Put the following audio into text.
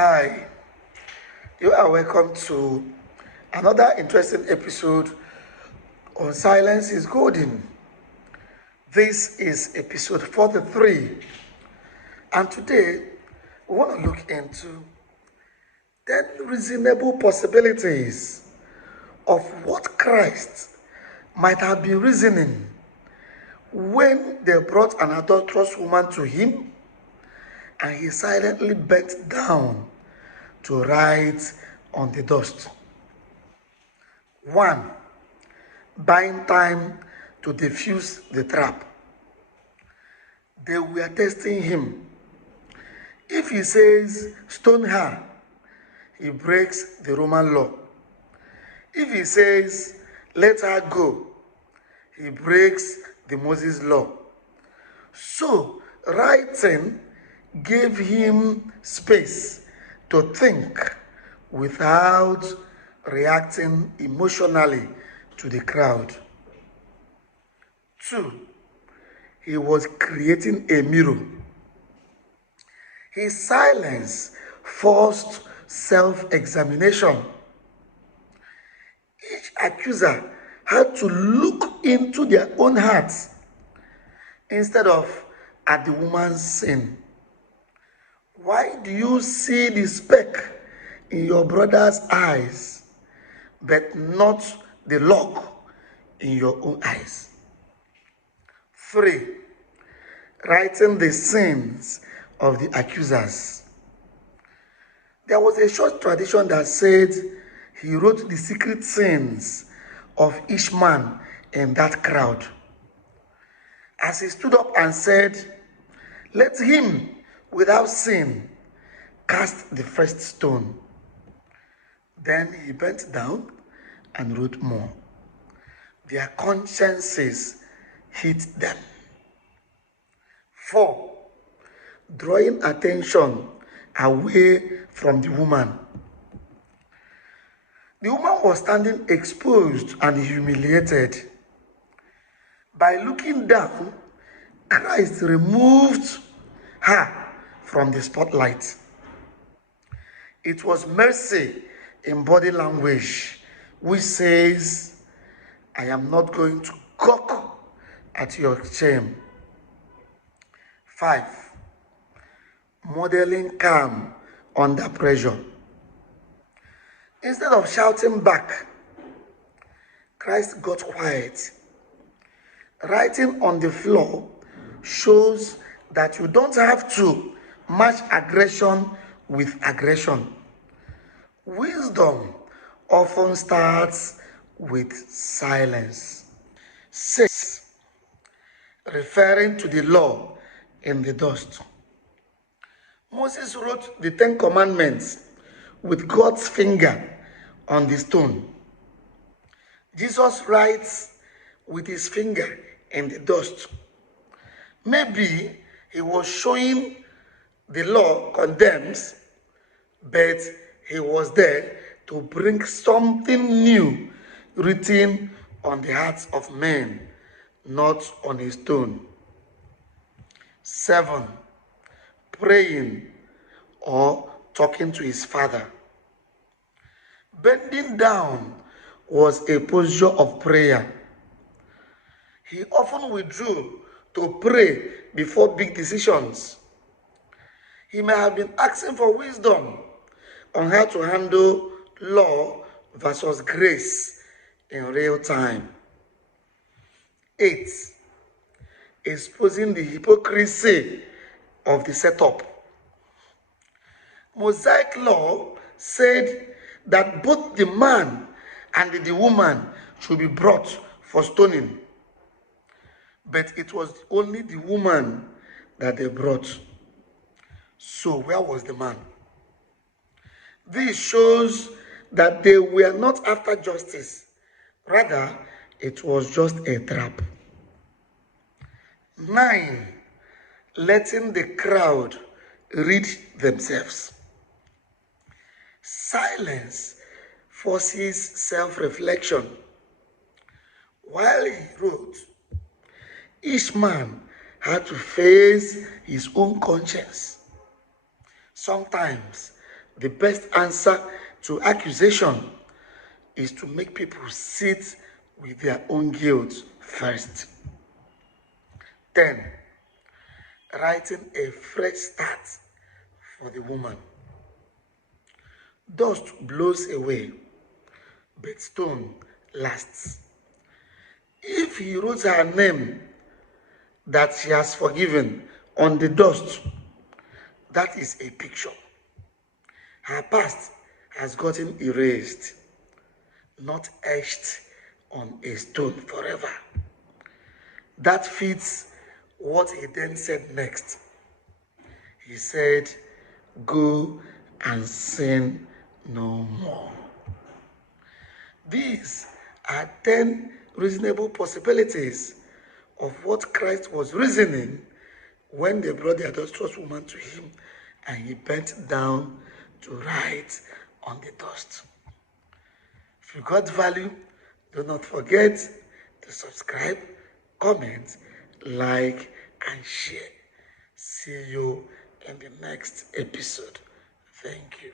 Hi, you are welcome to another interesting episode on Silence is Golden. This is episode 43, and today we want to look into 10 reasonable possibilities of what Christ might have been reasoning when they brought an adulterous woman to him and he silently bent down to write on the dust. 1. Buying time to defuse the trap. They were testing him. If he says, stone her, he breaks the Roman law. If he says, let her go, he breaks the Moses law. So, writing gave him space to think without reacting emotionally to the crowd. 2. He was creating a mirror. His silence forced self-examination. Each accuser had to look into their own hearts instead of at the woman's sin. Why do you see the speck in your brother's eyes, but not the log in your own eyes? 3. Writing the sins of the accusers. There was a short tradition that said he wrote the secret sins of each man in that crowd. As he stood up and said, let him without sin cast the first stone. Then he bent down and wrote more. Their consciences hit them. 4. Drawing attention away from the woman. The woman was standing exposed and humiliated. By looking down, Christ removed her from the spotlight. It was mercy in body language, which says, I am not going to gawk at your shame. 5. Modeling calm under pressure. Instead of shouting back, Christ got quiet. Writing on the floor shows that you don't have to match aggression with aggression. Wisdom often starts with silence. 6. Referring to the law in the dust. Moses wrote the 10 Commandments with God's finger on the stone. Jesus writes with his finger in the dust. Maybe he was showing the law condemns, but he was there to bring something new written on the hearts of men, not on a stone. 7. Praying or talking to his father. Bending down was a posture of prayer. He often withdrew to pray before big decisions. He may have been asking for wisdom on how to handle law versus grace in real time. 8. Exposing the hypocrisy of the setup. Mosaic law said that both the man and the woman should be brought for stoning. But it was only the woman that they brought. So where was the man? This shows that they were not after justice. Rather, it was just a trap. 9. Letting the crowd read themselves. Silence forces self-reflection. While he wrote, each man had to face his own conscience. Sometimes The best answer to accusation is to make people sit with their own guilt first. 10. Writing a fresh start for the woman. Dust blows away, but stone lasts. If he wrote her name that she has forgiven on the dust, that is a picture. Her past has gotten erased, not etched on a stone forever. That fits what he then said next. He said, "Go and sin no more." These are 10 reasonable possibilities of what Christ was reasoning when they brought the adulterous woman to him and he bent down to write on the dust. If you got value, do not forget to subscribe, comment, like, and share. See you in the next episode. Thank you.